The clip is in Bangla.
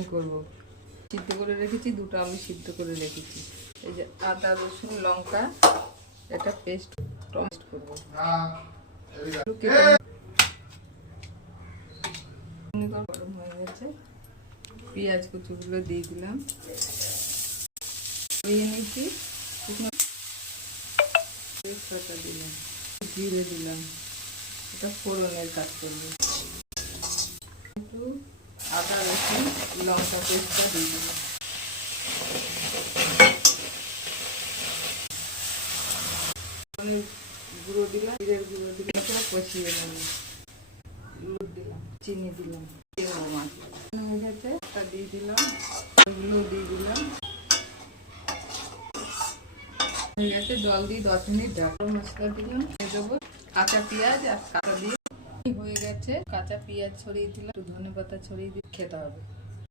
বেগুনি করব। সিদ্ধ করে রেখেছি, দুটো আলু সিদ্ধ করে রেখেছি। এই যে আদা রসুন লঙ্কা এটা পেস্ট টমেটো করবো। গরম হয়ে গেছে, পেঁয়াজ কুচিগুলো দিয়ে দিলাম, দিয়ে নিচ্ছি, তেজপাতা দিলাম, জিরে দিলাম, এটা ফোড়নের কাজ করবো। একটু আদা রসুন লঙ্কা পেস্টটা দিয়ে দিলাম, গুঁড়ো দিলাম, জিরের গুঁড়ো দিলাম, কষিয়ে নিলাম, হলুদ দিলাম, চিনি দিলাম, মাছ হয়ে গেছে, তা দিয়ে দিলাম, ওগুলো দিয়ে দিলাম, হয়ে গেছে, জল দিয়ে 10 মিনিট ঢাকা। মশলা দিলাম, দেবো কাঁচা পেঁয়াজ আর কাঁচা দিয়ে হয়ে গেছে, কাঁচা পেঁয়াজ ছড়িয়ে দিলাম, একটু ধনে পাতা ছড়িয়ে দিয়ে খেতে হবে।